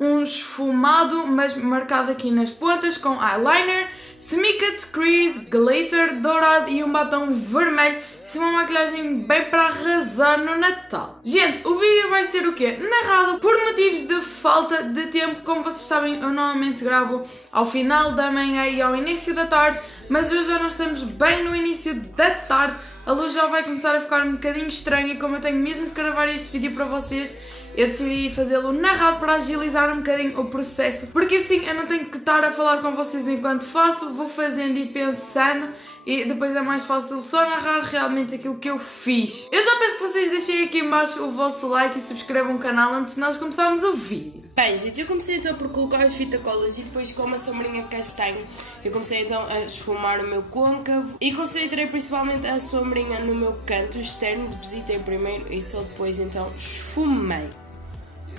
um esfumado, mas marcado aqui nas pontas com eyeliner, semi-cut crease, glitter dourado e um batom vermelho. Isso é uma maquilhagem bem para arrasar no Natal. Gente, o vídeo vai ser o quê? Narrado por motivos de falta de tempo. Como vocês sabem, eu normalmente gravo ao final da manhã e ao início da tarde, mas hoje já não estamos bem no início da tarde. A luz já vai começar a ficar um bocadinho estranha e como eu tenho mesmo de gravar este vídeo para vocês, eu decidi fazê-lo narrado para agilizar um bocadinho o processo, porque assim eu não tenho que estar a falar com vocês enquanto faço, vou fazendo e pensando e depois é mais fácil só narrar realmente aquilo que eu fiz. Eu já peço que vocês deixem aqui em baixo o vosso like e subscrevam o canal antes de nós começarmos o vídeo. Bem, gente, eu comecei então por colocar as fita colas e depois com uma sombrinha castanha eu comecei então a esfumar o meu côncavo e concentrei principalmente a sombrinha no meu canto externo, depositei primeiro e só depois então esfumei.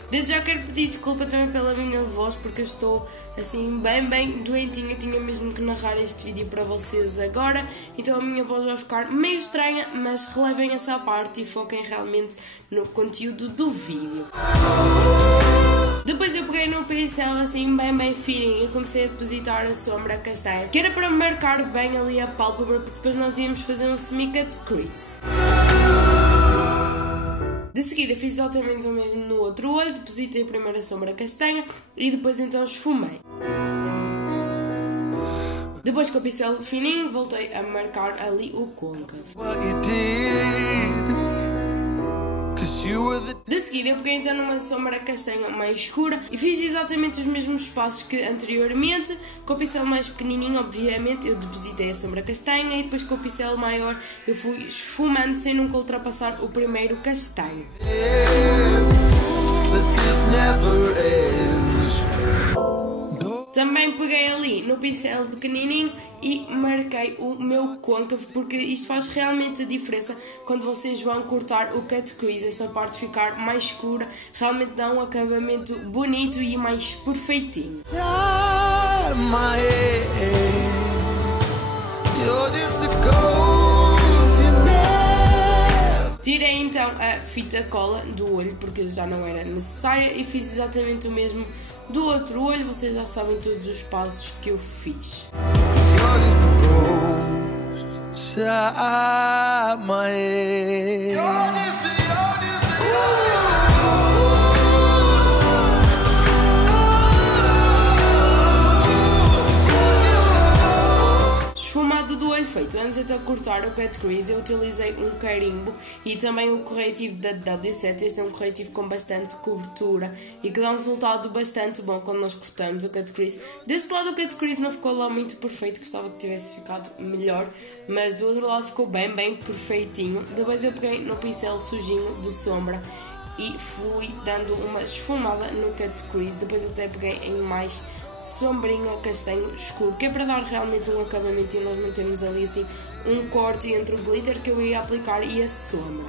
Desde já quero pedir desculpa também pela minha voz porque eu estou assim bem doentinha, tinha mesmo que narrar este vídeo para vocês agora, então a minha voz vai ficar meio estranha, mas relevem essa parte e foquem realmente no conteúdo do vídeo. Depois eu peguei no pincel assim bem fininho e comecei a depositar a sombra castanha, que era para marcar bem ali a pálpebra, porque depois nós íamos fazer um semi-cut crease. De seguida fiz exatamente o mesmo no outro olho, depositei primeiro a sombra castanha e depois então esfumei. Depois com o pincel fininho voltei a marcar ali o côncavo. De seguida eu peguei então numa sombra castanha mais escura e fiz exatamente os mesmos passos que anteriormente. Com o pincel mais pequenininho, obviamente, eu depositei a sombra castanha e depois com o pincel maior eu fui esfumando sem nunca ultrapassar o primeiro castanho. Também peguei ali no pincel pequenininho e marquei o meu côncavo, porque isto faz realmente a diferença quando vocês vão cortar o cut crease, esta parte ficar mais escura, realmente dá um acabamento bonito e mais perfeitinho. Tirei então a fita cola do olho porque já não era necessária e fiz exatamente o mesmo do outro olho, vocês já sabem todos os passos que eu fiz. Esfumado do olho feito, antes de cortar o cut crease eu utilizei um carimbo e também o corretivo da W7. Este é um corretivo com bastante cobertura e que dá um resultado bastante bom quando nós cortamos o cut crease. Deste lado o cut crease não ficou lá muito perfeito, gostava que tivesse ficado melhor, mas do outro lado ficou bem perfeitinho. Depois eu peguei no pincel sujinho de sombra e fui dando uma esfumada no cut crease. Depois até peguei em mais sombrinha castanho escuro, que é para dar realmente um acabamento e nós não termos ali assim um corte entre o glitter que eu ia aplicar e a sombra.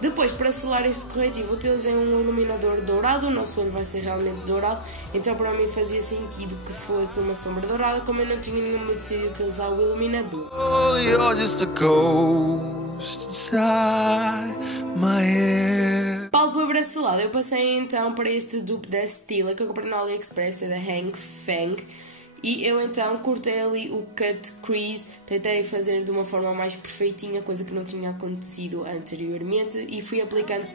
Depois, para selar este corretivo, utilizei um iluminador dourado. O nosso olho vai ser realmente dourado, então para mim fazia sentido que fosse uma sombra dourada, como eu não tinha nenhuma necessidade de utilizar o iluminador. Pálpebra selada, eu passei então para este dupe da Stila que eu comprei no AliExpress, é da Hang Feng. E eu então cortei ali o cut crease, tentei fazer de uma forma mais perfeitinha, coisa que não tinha acontecido anteriormente, e fui aplicando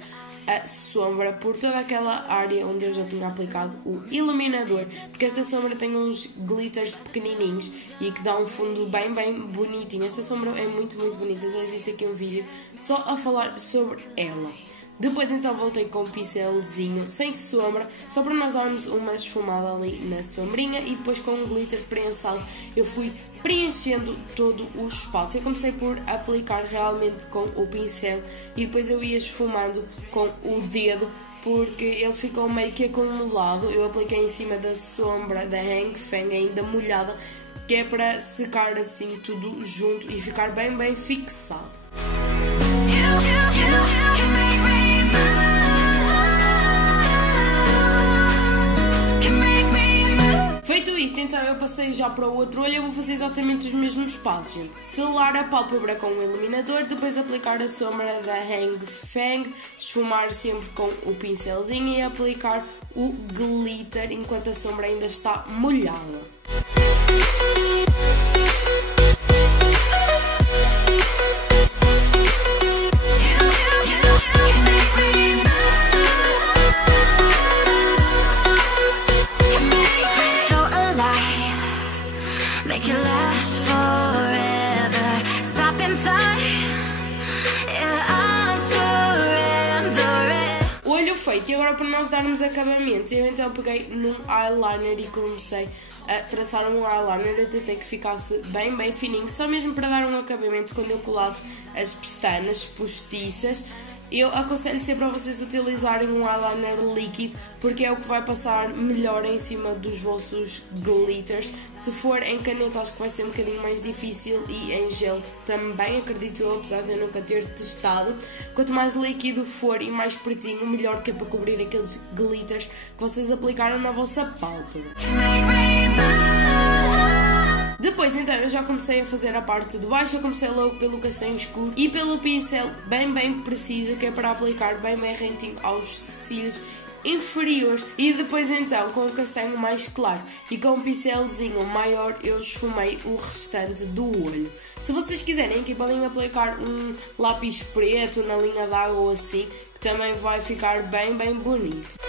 a sombra por toda aquela área onde eu já tinha aplicado o iluminador, porque esta sombra tem uns glitters pequenininhos e que dá um fundo bem bonitinho. Esta sombra é muito bonita, já existe aqui um vídeo só a falar sobre ela. Depois então voltei com um pincelzinho sem sombra, só para nós darmos uma esfumada ali na sombrinha, e depois com um glitter prensado eu fui preenchendo todo o espaço. Eu comecei por aplicar realmente com o pincel e depois eu ia esfumando com o dedo, porque ele ficou meio que acumulado. Eu apliquei em cima da sombra da Hang Feng ainda molhada, que é para secar assim tudo junto e ficar bem fixado. Feito isto, então eu passei já para o outro olho, eu vou fazer exatamente os mesmos passos, gente. Selar a pálpebra com o iluminador, depois aplicar a sombra da Hang Feng, esfumar sempre com o pincelzinho e aplicar o glitter enquanto a sombra ainda está molhada. Feito. E agora, para nós darmos acabamento, eu então peguei num eyeliner e comecei a traçar um eyeliner. Eu tentei que ficasse bem fininho, só mesmo para dar um acabamento quando eu colasse as pestanas postiças. Eu aconselho sempre a vocês utilizarem um eyeliner líquido, porque é o que vai passar melhor em cima dos vossos glitters. Se for em caneta, acho que vai ser um bocadinho mais difícil, e em gel também, acredito eu, apesar de eu nunca ter testado. Quanto mais líquido for e mais pretinho, melhor, que é para cobrir aqueles glitters que vocês aplicaram na vossa pálpebra. Depois, então, eu já comecei a fazer a parte de baixo. Eu comecei logo pelo castanho escuro e pelo pincel bem preciso, que é para aplicar bem rentinho aos cílios inferiores. E depois, então, com o castanho mais claro e com um pincelzinho maior, eu esfumei o restante do olho. Se vocês quiserem, aqui podem aplicar um lápis preto na linha d'água ou assim, que também vai ficar bem bonito.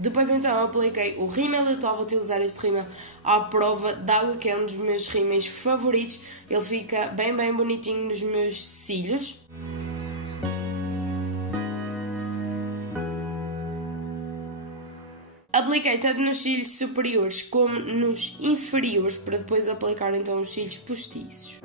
Depois então apliquei o rímel. Eu estava a utilizar este rímel à prova d'água, que é um dos meus rímeis favoritos. Ele fica bem bonitinho nos meus cílios. Apliquei tanto nos cílios superiores como nos inferiores, para depois aplicar então os cílios postiços.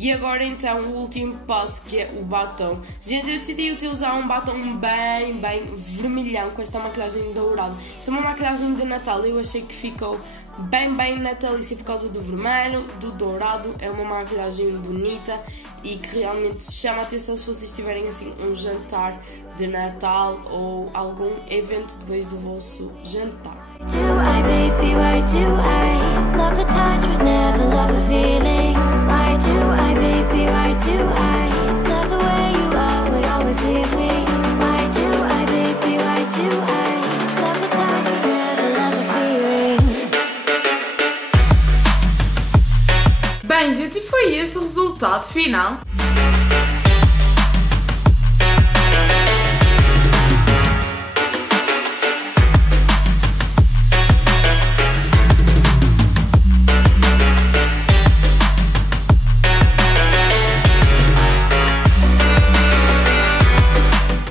E agora então o último passo, que é o batom. Gente, eu decidi utilizar um batom bem vermelhão, com esta maquilhagem dourada. Esta é uma maquilhagem de Natal e eu achei que ficou bem natalícia por causa do vermelho, do dourado. É uma maquilhagem bonita e que realmente chama a atenção se vocês tiverem assim um jantar de Natal ou algum evento depois do vosso jantar. Do I, baby, why do I love the touch but never love the feeling? Why do I, baby, why do I love the way you are, but always leave me? Why do I, baby, why do I love the touch but never love the feeling? Bem, gente, e foi este o resultado final.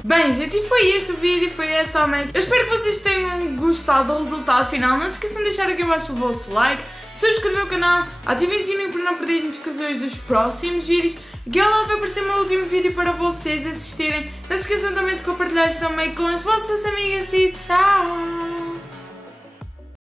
Bem, gente, e foi este o vídeo, foi esta a make. Eu espero que vocês tenham gostado do resultado final. Não se esqueçam de deixar aqui abaixo o vosso like, subscrever o canal, ativem o sininho para não perder as notificações dos próximos vídeos. E ao lado vai aparecer o meu último vídeo para vocês assistirem. Não se esqueçam também de compartilhar esta make com as vossas amigas e tchau!